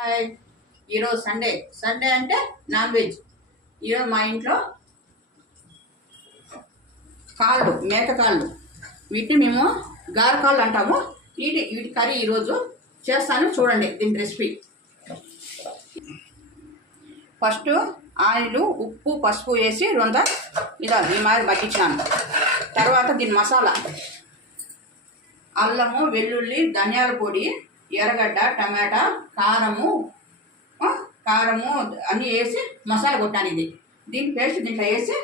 Hi. ఈరోజు Sunday అంటే non veg. ఈరోజు మా ఇంట్లో కాళ్ళు, మేక కాళ్ళు, వీటిని మేము గారకాళ్ళు అంటాము. వీటి కర్రీ ఈరోజు చేస్తాను, చూడండి దీని రెసిపీ. ఫస్ట్ ఆయిల్, ఉప్పు, పసుపు వేసి ఈ మాదిరి మగ్గించినాను. తర్వాత దీని మసాలా అల్లము, వెల్లుల్లి, ధనియాల పొడి, ఎర్రగడ్డ, టమాటా, కారము అన్నీ వేసి మసాలా కొట్టాను. దీని పేస్ట్ దీంట్లో వేసి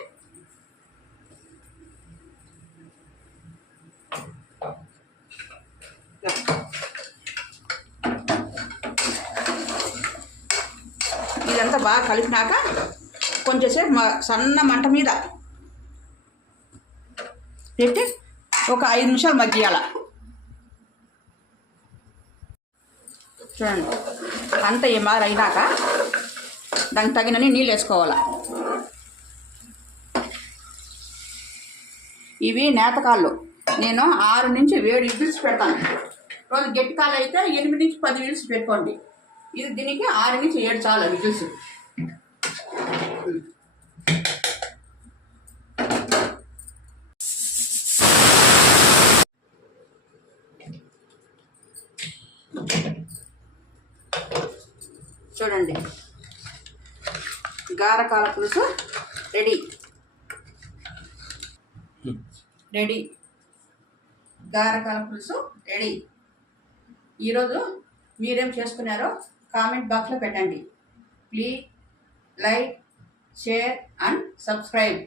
ఇదంతా బాగా కలిపినాక కొంచెంసేపు సన్న మంట మీద పెట్టి ఒక 5 నిమిషాలు మగ్గియాల. చూడండి, అంత ఈ మాదిరి అయినాక దానికి తగినన్ని నీళ్ళు వేసుకోవాలి. ఇవి నేతకాళ్ళు. నేను 6 నుంచి 7 విజిల్స్ పెడతాను. రోజు గట్టి కాళ్ళు అయితే 8 నుంచి 10 విజిల్స్ పెట్టుకోండి. ఇది దీనికి 6 నుంచి 7 చాలు విజిల్స్. చూడండి, గారకాల పులుసు రెడీ. గారకాల పులుసు రెడీ. ఈరోజు మీరేం చేసుకున్నారో కామెంట్ బాక్స్లో పెట్టండి. Please like, share and subscribe.